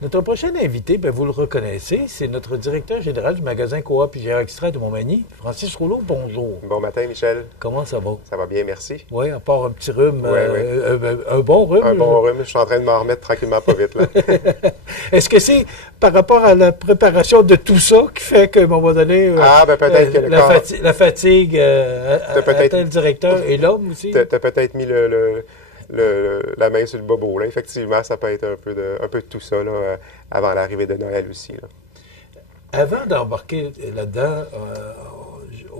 Notre prochain invité, bien, vous le reconnaissez, c'est notre directeur général du magasin Coop IGA Extra de Montmagny, Francis Rouleau. Bonjour. Bon matin, Michel. Comment ça va? Ça va bien, merci. Oui, à part un petit rhume, Oui. un bon rhume. Un bon rhume, je suis en train de m'en remettre tranquillement pas vite, là. Est-ce que c'est par rapport à la préparation de tout ça qui fait qu'à un moment donné, peut-être que la fatigue atteint le directeur et l'homme aussi? Tu as peut-être mis la main sur le bobo, là. Effectivement, ça peut être un peu de tout ça, là, avant l'arrivée de Noël aussi, là. Avant d'embarquer là-dedans,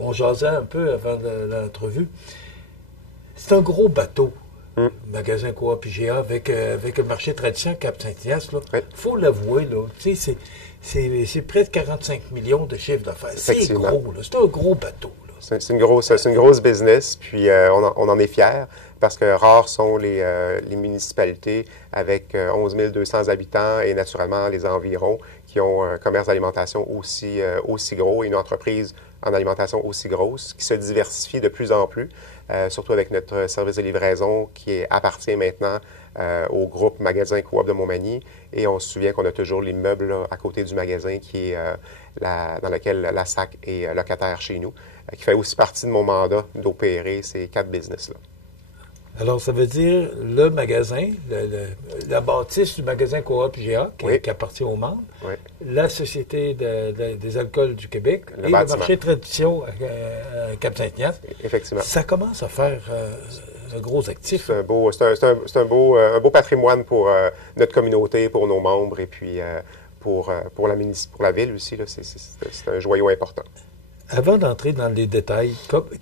on jasait un peu avant l'entrevue. C'est un gros bateau, le magasin Coop IGA, avec le marché traditionnel Cap-Saint-Ignace. Il faut l'avouer, là. Tu sais, c'est près de 45 millions de chiffres d'affaires. C'est gros, là. C'est un gros bateau, là. C'est une grosse business, puis on en est fiers, parce que rares sont les municipalités avec 11 200 habitants et naturellement les environs qui ont un commerce d'alimentation aussi gros et une entreprise en alimentation aussi grosse, qui se diversifie de plus en plus, surtout avec notre service de livraison qui appartient maintenant au groupe Magasin Coop de Montmagny. Et on se souvient qu'on a toujours l'immeuble à côté du magasin qui est dans lequel la SAC est locataire chez nous, qui fait aussi partie de mon mandat d'opérer ces 4 business-là. Alors, ça veut dire le magasin, la bâtisse du magasin Coop IGA, qui appartient aux membres, la Société des alcools du Québec et le marché de tradition à Cap-Saint-Ignace. Effectivement. Ça commence à faire un gros actif. C'est un beau patrimoine pour notre communauté, pour nos membres et puis pour la ville aussi. C'est un joyau important. Avant d'entrer dans les détails,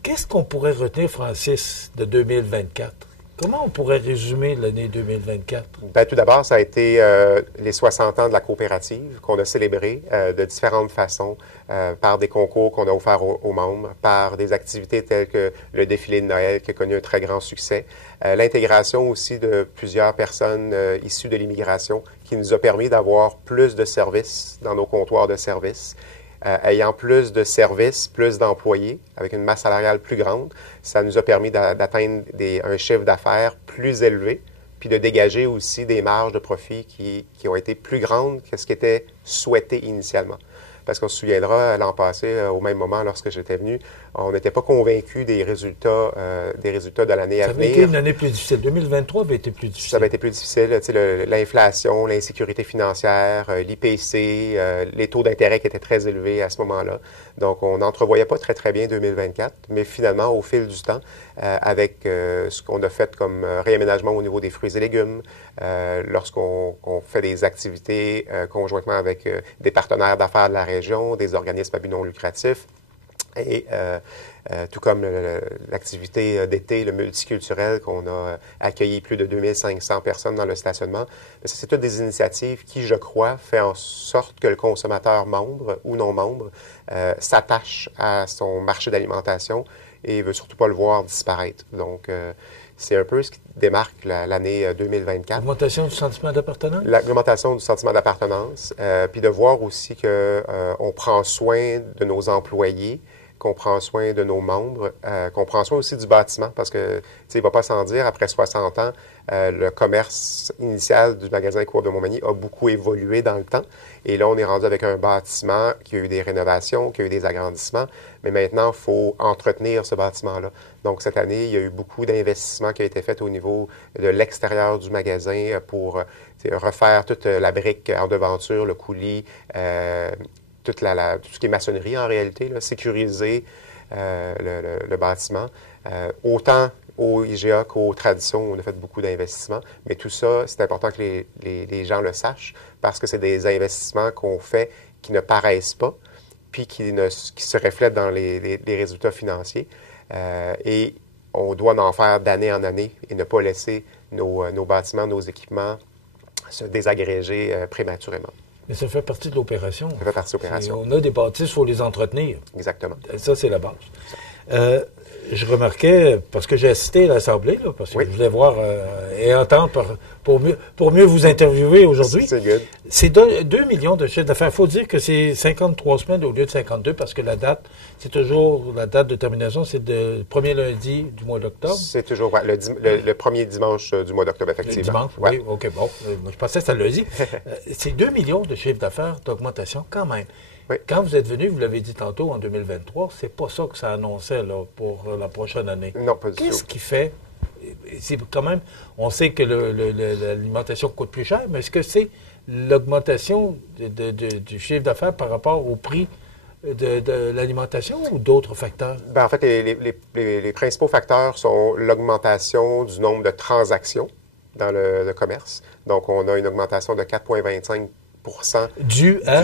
qu'est-ce qu'on pourrait retenir, Francis, de 2024? Comment on pourrait résumer l'année 2024? Bien, tout d'abord, ça a été les 60 ans de la coopérative qu'on a célébré de différentes façons, par des concours qu'on a offerts aux membres, par des activités telles que le défilé de Noël qui a connu un très grand succès, l'intégration aussi de plusieurs personnes issues de l'immigration qui nous a permis d'avoir plus de services dans nos comptoirs de services. Ayant plus de services, plus d'employés, avec une masse salariale plus grande, ça nous a permis d'atteindre un chiffre d'affaires plus élevé, puis de dégager aussi des marges de profit qui ont été plus grandes que ce qui était souhaité initialement. Parce qu'on se souviendra, l'an passé, au même moment, lorsque j'étais venu, on n'était pas convaincus des résultats de l'année à venir. Ça avait été une année plus difficile. 2023 avait été plus difficile. Ça avait été plus difficile. L'inflation, l'insécurité financière, l'IPC, les taux d'intérêt qui étaient très élevés à ce moment-là. Donc, on n'entrevoyait pas très, très bien 2024. Mais finalement, au fil du temps, avec ce qu'on a fait comme réaménagement au niveau des fruits et légumes, lorsqu'on fait des activités conjointement avec des partenaires d'affaires de la région, des organismes à but non lucratif, et tout comme l'activité d'été, le multiculturel, qu'on a accueilli plus de 2500 personnes dans le stationnement. C'est toutes des initiatives qui, je crois, font en sorte que le consommateur membre ou non membre s'attache à son marché d'alimentation et ne veut surtout pas le voir disparaître. Donc, c'est un peu ce qui démarque l'année 2024. L'augmentation du sentiment d'appartenance? L'augmentation du sentiment d'appartenance, puis de voir aussi qu'on prend soin de nos employés, qu'on prend soin de nos membres, qu'on prend soin aussi du bâtiment, parce que, tu sais, il ne va pas sans dire, après 60 ans, le commerce initial du magasin Coop de Montmagny a beaucoup évolué dans le temps. Et là, on est rendu avec un bâtiment qui a eu des rénovations, qui a eu des agrandissements, mais maintenant, il faut entretenir ce bâtiment-là. Donc, cette année, il y a eu beaucoup d'investissements qui ont été faits au niveau de l'extérieur du magasin pour refaire toute la brique en devanture, le coulis, tout ce qui est maçonnerie en réalité, là, sécuriser le bâtiment. Autant au IGA qu'aux traditions, on a fait beaucoup d'investissements, mais tout ça, c'est important que les gens le sachent parce que c'est des investissements qu'on fait qui ne paraissent pas, puis qui se reflètent dans les résultats financiers. Et on doit en faire d'année en année et ne pas laisser nos bâtiments, nos équipements se désagréger prématurément. Mais ça fait partie de l'opération. Ça fait partie de l'opération. On a des bâtisses, il faut les entretenir. Exactement. Ça, c'est la base. Je remarquais, parce que j'ai assisté à l'Assemblée, là, parce que je voulais voir et entendre pour mieux vous interviewer aujourd'hui. C'est good. C'est 2 millions de chiffre d'affaires. Il faut dire que c'est 53 semaines au lieu de 52 parce que la date, c'est toujours, la date de termination, c'est le premier lundi du mois d'octobre. C'est toujours le premier dimanche du mois d'octobre, effectivement. Le dimanche, oui, OK, bon. Moi, je pensais que c'était le lundi. C'est 2 millions de chiffre d'affaires d'augmentation quand même. Oui. Quand vous êtes venu, vous l'avez dit tantôt, en 2023, c'est pas ça que ça annonçait là, pour la prochaine année. Non, pas du tout. Qu'est-ce qui fait? C'est quand même, on sait que l'alimentation coûte plus cher, mais est-ce que c'est l'augmentation du chiffre d'affaires par rapport au prix de l'alimentation ou d'autres facteurs? Ben, en fait, les principaux facteurs sont l'augmentation du nombre de transactions dans le commerce. Donc, on a une augmentation de 4,25 dû à?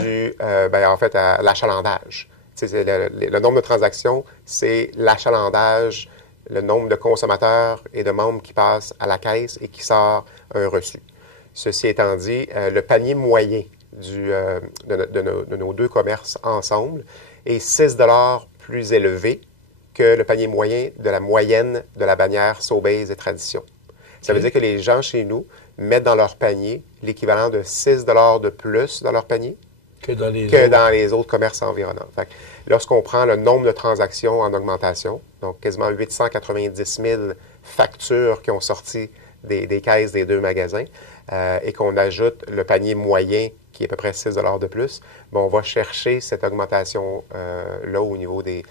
En fait, à l'achalandage. Le nombre de transactions, c'est l'achalandage, le nombre de consommateurs et de membres qui passent à la caisse et qui sort un reçu. Ceci étant dit, le panier moyen de nos deux commerces ensemble est 6 $ plus élevé que le panier moyen de la moyenne de la bannière Sobeys et Tradition. Ça veut dire que les gens chez nous mettent dans leur panier l'équivalent de 6 $ de plus dans leur panier que dans les autres commerces environnants. Lorsqu'on prend le nombre de transactions en augmentation, donc quasiment 890 000 factures qui ont sorti des caisses des deux magasins, et qu'on ajoute le panier moyen qui est à peu près 6 $ de plus, on va chercher cette augmentation-là au niveau des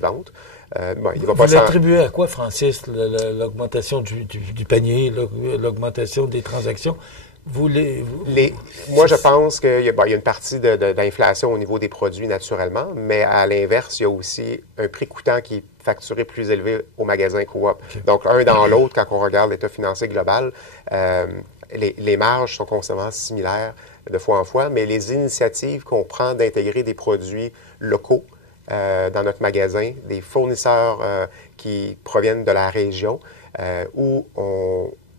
ventes. Vous l'attribuez à quoi, Francis, l'augmentation du panier, l'augmentation des transactions? Moi, je pense qu'il y a une partie d'inflation au niveau des produits naturellement, mais à l'inverse, il y a aussi un prix coûtant qui est facturé plus élevé au magasin Coop. Okay. Donc, un dans l'autre, quand on regarde l'état financier global, les marges sont constamment similaires de fois en fois, mais les initiatives qu'on prend d'intégrer des produits locaux dans notre magasin, des fournisseurs qui proviennent de la région, où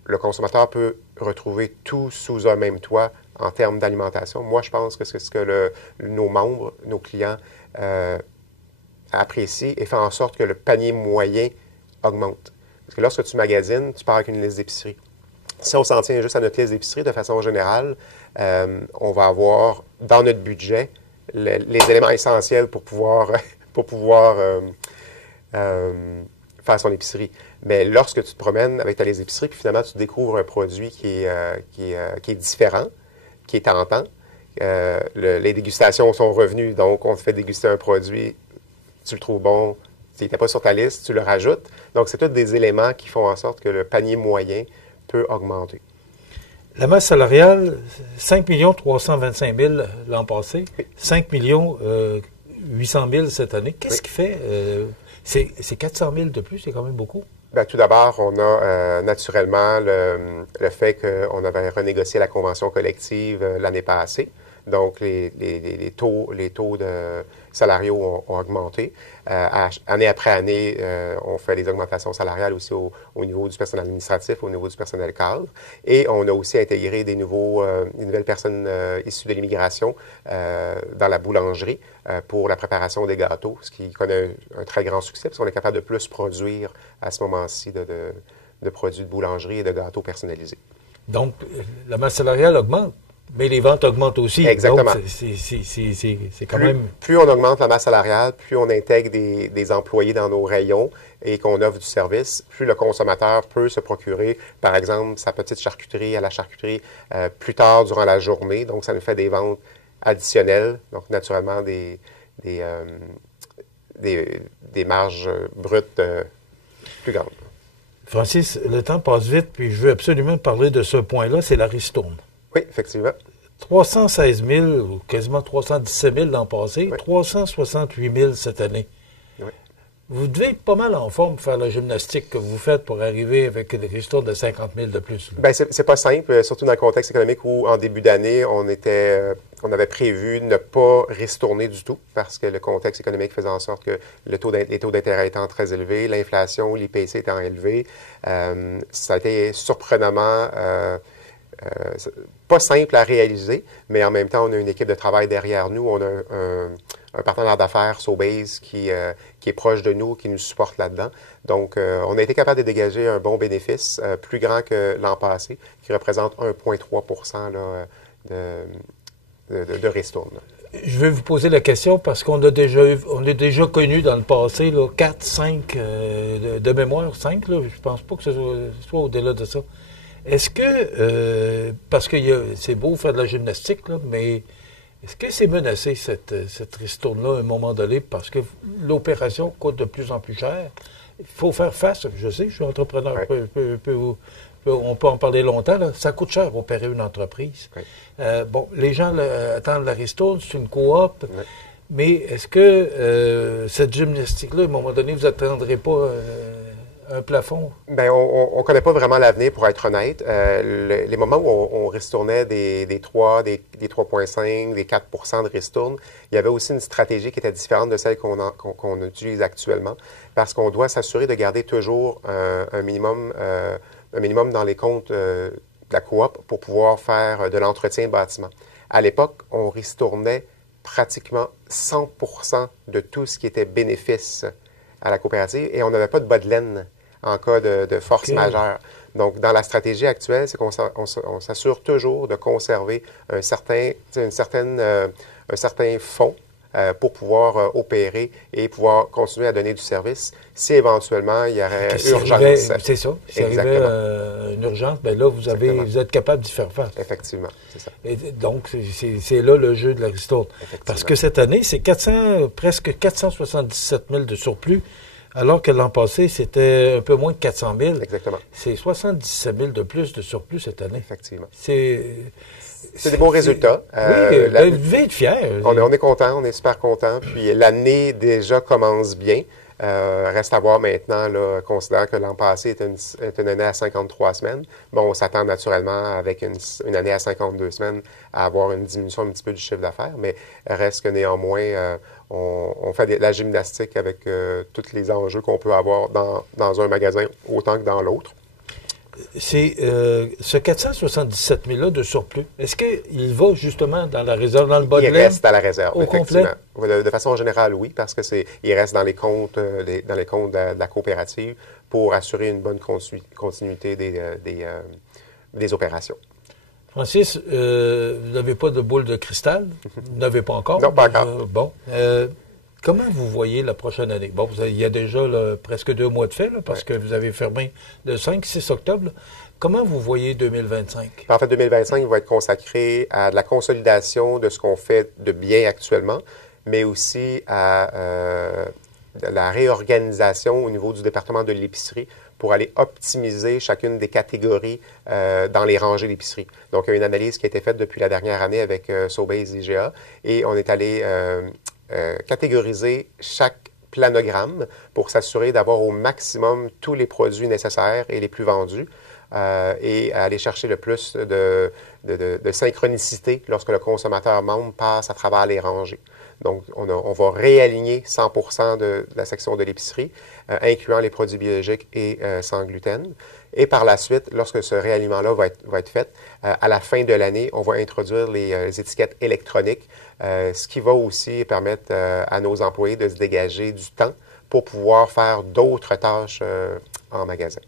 le consommateur peut retrouver tout sous un même toit en termes d'alimentation. Moi, je pense que c'est ce que nos membres, nos clients apprécient et fait en sorte que le panier moyen augmente. Parce que lorsque tu magasines, tu pars avec une liste d'épicerie. Si on s'en tient juste à notre liste d'épicerie, de façon générale, on va avoir dans notre budget les éléments essentiels pour pouvoir faire son épicerie. Mais lorsque tu te promènes avec ta liste d'épicerie, puis finalement, tu découvres un produit qui est différent, qui est tentant, les dégustations sont revenues, donc on te fait déguster un produit, tu le trouves bon, il n'était pas sur ta liste, tu le rajoutes. Donc, c'est tous des éléments qui font en sorte que le panier moyen peut augmenter. La masse salariale, 5 325 000 l'an passé, oui. 5 800 000 cette année. Qu'est-ce qui fait? C'est 400 000 de plus, c'est quand même beaucoup. Bien, tout d'abord, on a naturellement le fait qu'on avait renégocié la convention collective l'année passée. Donc, les taux de salariaux ont augmenté. Année après année, on fait des augmentations salariales aussi au niveau du personnel administratif, au niveau du personnel cadre. Et on a aussi intégré des nouvelles personnes issues de l'immigration dans la boulangerie pour la préparation des gâteaux, ce qui connaît un très grand succès parce qu'on est capable de plus produire à ce moment-ci de produits de boulangerie et de gâteaux personnalisés. Donc, la masse salariale augmente? Mais les ventes augmentent aussi. Exactement. Donc, c'est quand même... Plus on augmente la masse salariale, plus on intègre des employés dans nos rayons et qu'on offre du service, plus le consommateur peut se procurer, par exemple, sa petite charcuterie à la charcuterie plus tard durant la journée. Donc, ça nous fait des ventes additionnelles. Donc, naturellement, des marges brutes plus grandes. Francis, le temps passe vite, puis je veux absolument parler de ce point-là, c'est la ristourne. Oui, effectivement. 316 000, ou quasiment 317 000 l'an passé, oui. 368 000 cette année. Oui. Vous devez être pas mal en forme pour faire la gymnastique que vous faites pour arriver avec des ristournes de 50 000 de plus. Bien, c'est pas simple, surtout dans le contexte économique où, en début d'année, on avait prévu ne pas ristourner du tout parce que le contexte économique faisait en sorte que les taux d'intérêt étant très élevés, l'inflation, l'IPC étant élevé, ça a été surprenamment... pas simple à réaliser, mais en même temps, on a une équipe de travail derrière nous. On a un partenaire d'affaires, Sobeys, qui est proche de nous, qui nous supporte là-dedans. Donc, on a été capable de dégager un bon bénéfice, plus grand que l'an passé, qui représente 1,3 là, de ristourne. Je vais vous poser la question parce qu'on a déjà connu dans le passé là, 4, 5 de mémoire, 5, là, je pense pas que ce soit au-delà de ça. Est-ce que, parce que c'est beau faire de la gymnastique, là, mais est-ce que c'est menacé, cette ristourne-là, à un moment donné, parce que l'opération coûte de plus en plus cher? Il faut faire face, je sais, je suis entrepreneur, on peut en parler longtemps, là. Ça coûte cher opérer une entreprise. Oui. Bon, les gens attendent la ristourne, c'est une coop, Oui. mais est-ce que cette gymnastique-là, à un moment donné, vous n'attendrez pas un plafond? Bien, on ne connaît pas vraiment l'avenir, pour être honnête. Les moments où on ristournait des 3, des 3,5, des 4 de ristourne, il y avait aussi une stratégie qui était différente de celle qu'on utilise actuellement, parce qu'on doit s'assurer de garder toujours un minimum dans les comptes de la coop pour pouvoir faire de l'entretien de bâtiment. À l'époque, on ristournait pratiquement 100 de tout ce qui était bénéfice à la coopérative et on n'avait pas de bas de laine en cas de force majeure. Donc, dans la stratégie actuelle, c'est qu'on s'assure toujours de conserver un certain fonds pour pouvoir opérer et pouvoir continuer à donner du service si éventuellement il y aurait urgence. C'est ça. Si arrivait une urgence, bien là, vous êtes capable d'y faire face. Effectivement, c'est ça. Et donc, c'est là le jeu de la ristourne. Parce que cette année, c'est presque 477 000 de surplus, alors que l'an passé, c'était un peu moins de 400 000. Exactement. C'est 77 000 de plus de surplus cette année. Effectivement. C'est des bons résultats. Oui, vous devez être fiers. On est content, on est super content. Puis l'année déjà commence bien. Reste à voir maintenant, là, considérant que l'an passé était une année à 53 semaines. Bon, on s'attend naturellement, avec une année à 52 semaines, à avoir une diminution un petit peu du chiffre d'affaires, mais reste que néanmoins, on fait de la gymnastique avec tous les enjeux qu'on peut avoir dans un magasin, autant que dans l'autre. C'est ce 477 000-là de surplus, est-ce qu'il va justement dans la réserve, dans le bas de laine? Il reste dans la réserve, au complet? De façon générale, oui, parce que il reste dans les comptes de la coopérative pour assurer une bonne continuité des opérations. Francis, vous n'avez pas de boule de cristal? Vous n'avez pas encore? Non, pas encore. Bon. Comment vous voyez la prochaine année? Bon, il y a déjà presque 2 mois de fait, là, parce que vous avez fermé le 5-6 octobre. Là. Comment vous voyez 2025? En fait, 2025 va être consacré à de la consolidation de ce qu'on fait de bien actuellement, mais aussi à de la réorganisation au niveau du département de l'épicerie pour aller optimiser chacune des catégories dans les rangées d'épicerie. Donc, il y a une analyse qui a été faite depuis la dernière année avec Sobeys IGA et on est allé catégoriser chaque planogramme pour s'assurer d'avoir au maximum tous les produits nécessaires et les plus vendus et aller chercher le plus de synchronicité lorsque le consommateur membre passe à travers les rangées. Donc, on va réaligner 100 de la section de l'épicerie, incluant les produits biologiques et sans gluten. Et par la suite, lorsque ce réalignement-là va être fait, à la fin de l'année, on va introduire les étiquettes électroniques, ce qui va aussi permettre à nos employés de se dégager du temps pour pouvoir faire d'autres tâches en magasin.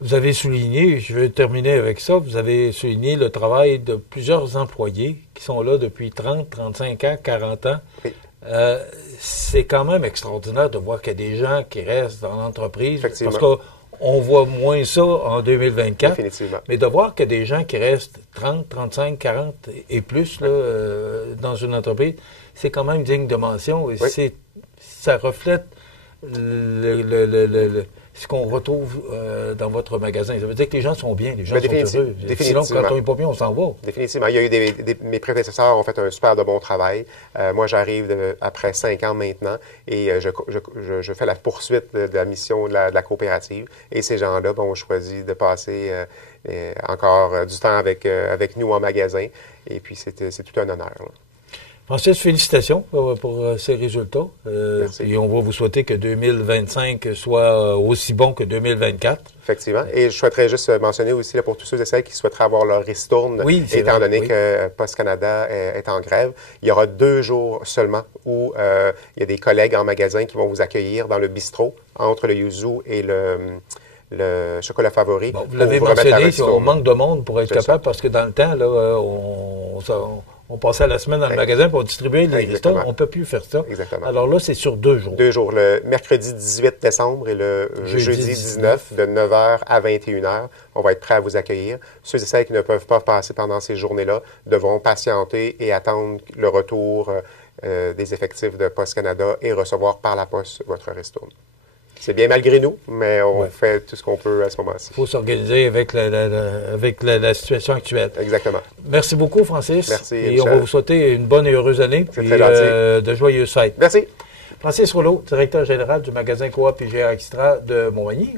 Vous avez souligné, je vais terminer avec ça, vous avez souligné le travail de plusieurs employés qui sont là depuis 30, 35 ans, 40 ans. Oui. C'est quand même extraordinaire de voir qu'il y a des gens qui restent dans l'entreprise. Effectivement. Parce qu'on voit moins ça en 2024. Définitivement. Mais de voir qu'il y a des gens qui restent 30, 35, 40 et plus là, dans une entreprise, c'est quand même digne de mention. Et oui. Ça reflète ce qu'on retrouve dans votre magasin. Ça veut dire que les gens sont bien, les gens sont heureux. Sinon, quand on n'est pas bien, on s'en va. Définitivement. Il y a eu mes prédécesseurs ont fait un super de bon travail. Moi, j'arrive après 5 ans maintenant et je fais la poursuite de la mission de la coopérative. Et ces gens-là ont choisi de passer encore du temps avec nous en magasin. Et puis, c'est tout un honneur. Là. Francis, félicitations pour ces résultats. Merci. Et on va vous souhaiter que 2025 soit aussi bon que 2024. Effectivement. Et je souhaiterais juste mentionner aussi, là, pour tous ceux et celles qui souhaiteraient avoir leur ristourne, Oui, étant donné oui. que Post Canada est en grève, il y aura 2 jours seulement où il y a des collègues en magasin qui vont vous accueillir dans le bistrot entre le yuzu et le chocolat favori. Bon, vous pour l'avez vous remettre la mentionné, ristourne. on manque de monde pour être C'est capable, ça. parce que dans le temps, là, on passait la semaine dans le magasin pour distribuer les Exactement. ristournes. On ne peut plus faire ça. Exactement. Alors là, c'est sur 2 jours. 2 jours, le mercredi 18 décembre et le jeudi 19 de 9h à 21h. On va être prêts à vous accueillir. Ceux et celles qui ne peuvent pas passer pendant ces journées-là devront patienter et attendre le retour des effectifs de Post Canada et recevoir par la poste votre ristourne. C'est bien malgré nous, mais on fait tout ce qu'on peut à ce moment-ci. Il faut s'organiser avec la situation actuelle. Exactement. Merci beaucoup, Francis. Merci, Et Michel. on va vous souhaiter une bonne et heureuse année. C'est très gentil. De joyeuses fêtes. Merci. Francis Rouleau, directeur général du magasin Coop IGA Extra de Montmagny.